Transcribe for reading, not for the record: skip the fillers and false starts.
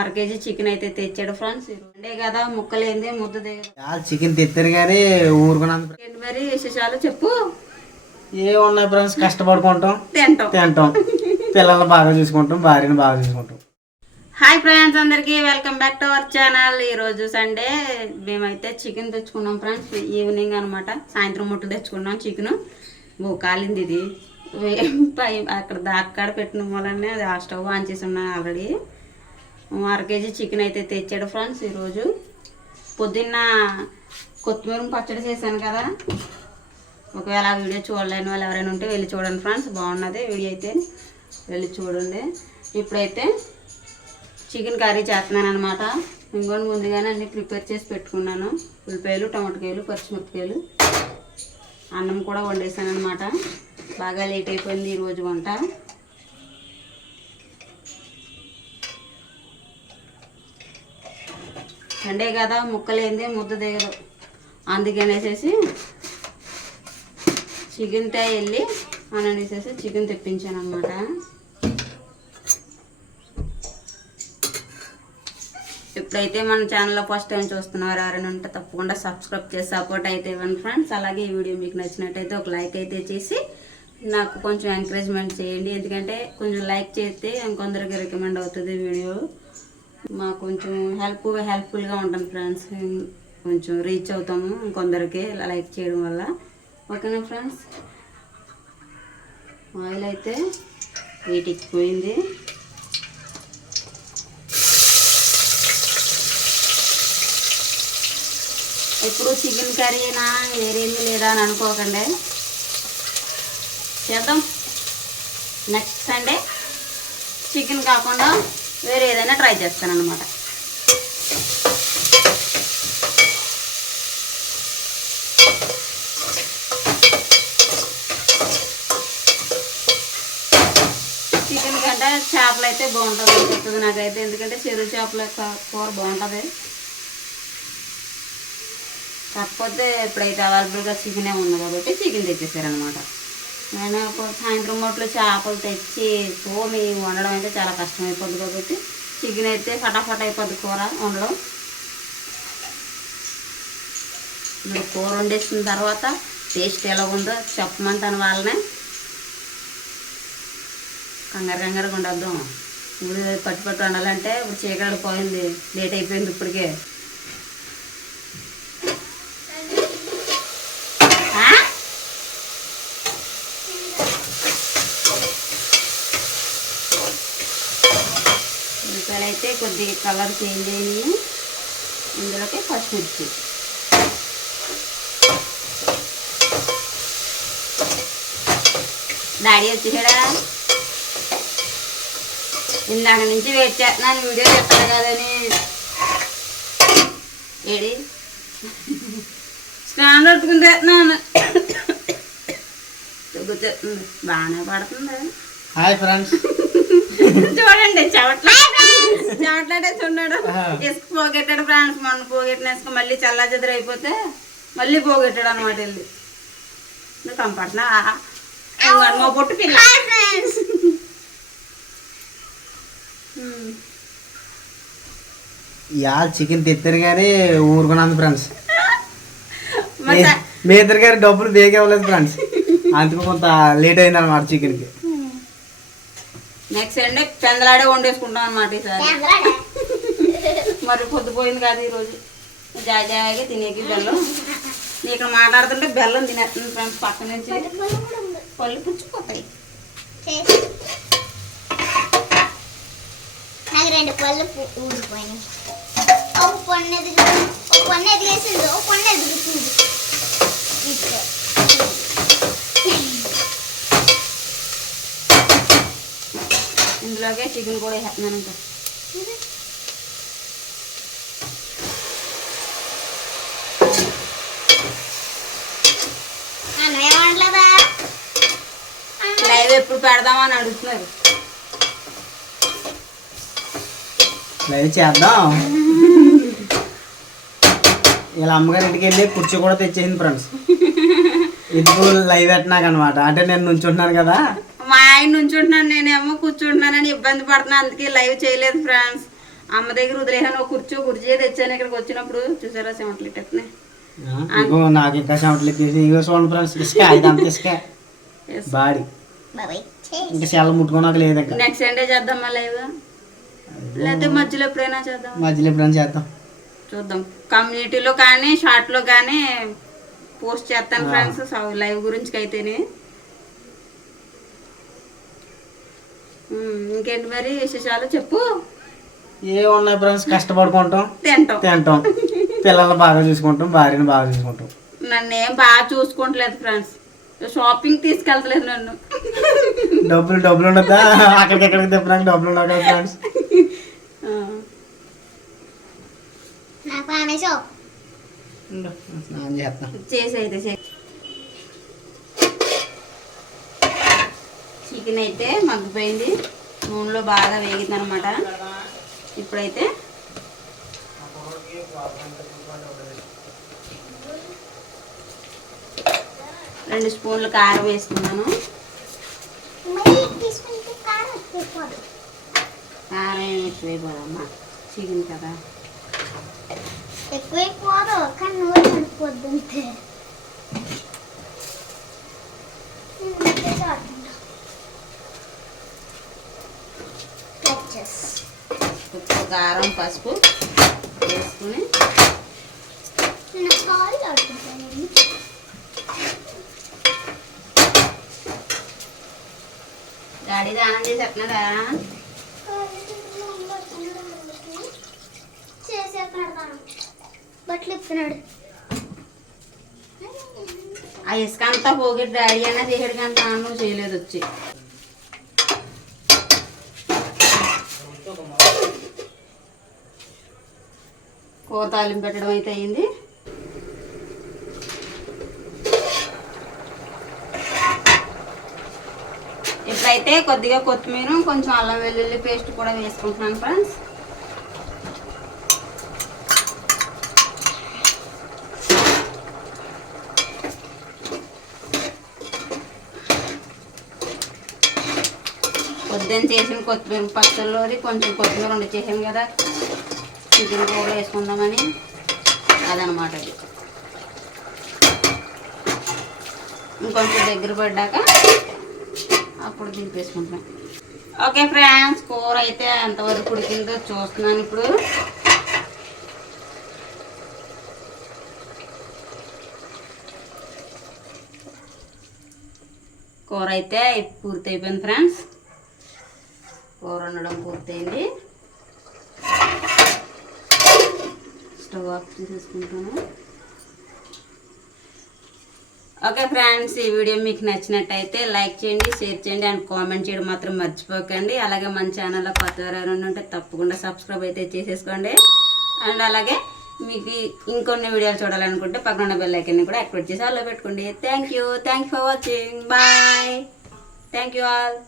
అర KG chicken అయితే తెచ్చాడు ఫ్రెండ్స్. సండే కదా ముక్కలేంది ముద్ద దిగదు. చికెన్ తెచ్చారు కానీ ఊరుకున్నంత మరి విశేషాలు చెప్పు. ఏమున్నాయి ఫ్రెండ్స్, కష్టపడుకుంటాం, తింటాం, పిల్లల్ని బాగా చూసుకుంటాం, భార్యను బాగా చూసుకుంటాం. హాయ్ ఫ్రెండ్స్, అందరికీ welcome back to our channel. ఈరోజు సండే మేమైతే చికెన్ తెచ్చుకున్నాం ఫ్రెండ్స్. ఈవినింగ్ అనమాట, సాయంత్రం ముట్టలు తెచ్చుకున్నాం చికెన్. కాలింది ఇది పై అక్కడ పెట్టిన వల్లనే అది ఆ స్టవ్ ఆన్ చేసి ఉన్నాను ఆల్రెడీ. అర కేజీ చికెన్ అయితే తెచ్చాడు ఫ్రెండ్స్. ఈరోజు పొద్దున్న కొత్తిమీర పచ్చడి చేశాను కదా, ఒకవేళ ఆ వీడియో చూడలేని వాళ్ళు ఎవరైనా ఉంటే వెళ్ళి చూడండి ఫ్రెండ్స్, బాగున్నది వీడియో అయితే, వెళ్ళి చూడండి. ఇప్పుడైతే చికెన్ కర్రీ చేస్తున్నాను అనమాట. ఇంకొని ముందుగానే అన్నీ ప్రిపేర్ చేసి పెట్టుకున్నాను. ఉల్లిపాయలు, టమాటకాయలు, పచ్చిమిరపకాయలు, అన్నం కూడా వండేసాను అనమాట. బాగా లేట్ అయిపోయింది ఈరోజు వంట. సండే కదా ముక్కలేంది ముద్ద దిగదు, అందుకనేసేసి చికెన్తో వెళ్ళి అనేసేసి చికెన్ తెప్పించాను అనమాట. ఇప్పుడైతే మన ఛానల్లో ఫస్ట్ టైం చూస్తున్నారు ఎవరైనా ఉంటే తప్పకుండా సబ్స్క్రైబ్ చేసి సపోర్ట్ అయితే ఇవ్వండి ఫ్రెండ్స్. అలాగే ఈ వీడియో మీకు నచ్చినట్టయితే ఒక లైక్ అయితే చేసి నాకు కొంచెం ఎంకరేజ్మెంట్ చేయండి. ఎందుకంటే కొంచెం లైక్ చేస్తే ఇంకొందరికి రికమెండ్ అవుతుంది వీడియో, మాకు కొంచెం హెల్ప్ఫుల్గా ఉంటుంది ఫ్రెండ్స్. కొంచెం రీచ్ అవుతాము ఇంకొందరికి లైక్ చేయడం వల్ల. ఓకేనా ఫ్రెండ్స్, ఆయిల్ అయితే వీటికిపోయింది. ఇప్పుడు చికెన్ కర్రీనా వేరేంది లేదా అని అనుకోకండి, చేద్దాం. నెక్స్ట్ సండే చికెన్ కాకుండా వేరే ఏదైనా ట్రై చేస్తాను అనమాట. చికెన్ కంటే చేపలు అయితే బాగుంటుంది అనిపిస్తుంది నాకైతే, ఎందుకంటే చెరువు చేపల కూర బాగుంటుంది. కాకపోతే ఇప్పుడైతే అవైలబుల్గా చికెనే ఉంది కాబట్టి చికెన్ తెచ్చేసారనమాట. నేను సాయంత్రం మొట్లు చేపలు తెచ్చి తోమి వండడం అయితే చాలా కష్టం అయిపోద్ది కాబట్టి చికెన్ అయితే ఫటాఫట్ అయిపోద్ది కూర వండడం. మీరు కూర వండేసిన తర్వాత టేస్ట్ ఎలా ఉందో చెప్పమంటాను వాళ్ళనే. కంగారుగా ఉండొద్దాం. ఇప్పుడు పట్టు వండాలంటే ఇప్పుడు చీకటి పోయింది, లేట్ అయిపోయింది ఇప్పటికే. ఉల్లిపాయలు అయితే కొద్దిగా కలర్ చేంజ్ అయ్యి ఇందులోకి పచ్చిమిర్చి, డాడీ వచ్చేసాడా? ఇందాక నుంచి వెయిట్ చేస్తున్నాను వీడియో చెప్తాను కదని. ఏడి స్నానం పెట్టుకుని చేస్తున్నాను, బాగానే పడుతుంది. హాయ్ ఫ్రెండ్స్, చూడండి చెమట్లాడే చూడాడు. ఇసుక పోగొట్టాడు ఫ్రెండ్స్. మొన్న పోగొట్టిన ఇసుక మళ్ళీ చల్లా చెదరు అయిపోతే మళ్ళీ పోగొట్టాడు అనమాట. వెళ్ళి కంపట్నా మా పొట్టు పిల్ల. చికెన్ తెచ్చారు కానీ ఊరుకున్నందు ఫ్రెండ్స్. మీ ఇద్దరు గారి డబ్బులు బేగా ఇవ్వలేదు ఫ్రెండ్స్, అందుకు కొంత లేట్ అయింది అనమాట చికెన్కి. నెక్స్ట్ సండే పెందలాడే వండేసుకుంటాం అనమాట ఈసారి. మరి పొద్దుపోయింది కాదు ఈరోజు, జాయిగా తినేకి బెల్లం. నీ ఇక్కడ మాట్లాడుతుంటే బెల్లం తినేస్తుంది ఫ్రెండ్స్, పక్క నుంచి పళ్ళు పుచ్చిపోతాయి. నాకు 2 పళ్ళు ఊడిపోయినాయి. ఒక పొన్ను ఎదిగేసింది, ఒక పొన్ను ఎదుగుతుంది. ఇందులోకే చికెన్ కూడా వేస్తున్నాను. ఇంకా లైవ్ ఎప్పుడు పెడదామని అడుగుతున్నారు. లైవ్ చేద్దాం. ఇలా అమ్మగారి ఇంటికి వెళ్ళి కుర్చీ కూడా తెచ్చేసింది ఫ్రెండ్స్. ఎందుకు లైవ్ పెట్టినాక అనమాట. అంటే నేను నుంచుంటున్నాను కదా, మా ఆయన నుంచుంటున్నాను, నేనేమో కూర్చుంటున్నానని ఇబ్బంది పడుతున్నాను, అందుకే లైవ్ చేయలేదు ఫ్రెండ్స్. అమ్మ దగ్గర వదిలేసాను ఒక కుర్చీ తెచ్చాను ఇక్కడికి వచ్చినప్పుడు చూసారా చెమటలు టెప్నే ఇగో నాకు ఇంకా చెమటలు ఎక్కేసి ఇగో చూడండి ఫ్రెండ్స్ ఇసుక ఇదంతా ఇసుక బాడీ బాబాయ్ ఇంకా సెల్ల ముట్టుకోనాక లేదు ఇంకా నెక్స్ట్ సండే చేద్దాం లైవ్ లేకపోతే మధ్యలో ఎప్పుడైనా చేద్దాం మధ్యలో ఎప్పుడైనా చేద్దాం చూద్దాం కమ్యూనిటీలో కానీ షార్ట్లో కానీ పోస్ట్ చేస్తాను ఫ్రెండ్స్ లైవ్ గురించి అయితేనే ఇంకేంటి మరి విశేషాలు చెప్పు ఏమున్నాయి ఫ్రెండ్స్ కష్టపడుకుంటాం తింటాం పిల్లల్ని బాగా చూసుకుంటాం భార్యని బాగా చూసుకుంటాం నన్ను ఏం బాగా చూసుకోవట్లేదు ఫ్రెండ్స్ షాపింగ్ తీసుకెళ్తలేదు నన్ను డబ్బులు ఉండదా అక్కడికి తిప్పడానికి డబ్బులు ఉండవు కదా ఫ్రెండ్స్ నాకు ఆమెసో స్నానం చేస్తాం చేసి చికెన్ అయితే మగ్గిపోయింది నూనెలో బాగా వేగింది అనమాట ఇప్పుడైతే రెండు స్పూన్లు కారం వేసుకున్నాను కారం ఎక్కువైపోదమ్మా చికెన్ కదా ఎక్కువైపోదు కానీ నూనె పడిపోద్ది అంతే ఉప్పు కారం పసుపు వేసుకుని నేను కాలు ఆడుకుంటాను డాడీ దానం చేసి ఎట్టినాడా చేసేస్తున్నాడు బట్టలు ఇస్తున్నాడు ఆ ఇసుక అంతా పోగి డాడీ అయినా చేసాడు కానీ తాను చేయలేదు వచ్చి కూర తాలింపు పెట్టడం అయితే అయింది ఇప్పుడైతే కొద్దిగా కొత్తిమీర కొంచెం అల్లం వెల్లుల్లి పేస్ట్ కూడా వేసుకుంటున్నాను ఫ్రెండ్స్ పొద్దున్న చేసిన కొత్తిమీర పచ్చళ్ళలోది కొంచెం కొత్తిమీర ఉండి చేసాను కదా చికెన్ కూర వేసుకుందామని అదనమాట అది ఇంకొంచెం దగ్గర పడ్డాక అప్పుడు దింపేసుకుంటాం ఓకే ఫ్రెండ్స్ కూర అయితే ఎంతవరకు ఉడికిందో చూస్తున్నాను ఇప్పుడు కూర అయితే పూర్తి అయిపోయింది ఫ్రెండ్స్ కూర వండడం పూర్తయింది స్టవ్ ఆఫ్ చేసేసుకుంటాను ఓకే ఫ్రెండ్స్ ఈ వీడియో మీకు నచ్చినట్టయితే లైక్ చేయండి షేర్ చేయండి అండ్ కామెంట్ చేయడం మాత్రం మర్చిపోకండి అలాగే మన ఛానల్లో కొత్త ఎవరైనా ఉంటే తప్పకుండా సబ్స్క్రైబ్ అయితే చేసేసుకోండి అండ్ అలాగే మీకు ఇంకొన్ని వీడియోలు చూడాలనుకుంటే పక్కన బెల్ ఐకాన్ని కూడా యాక్టివేట్ చేసి అలా పెట్టుకోండి thank you for watching bye thank you all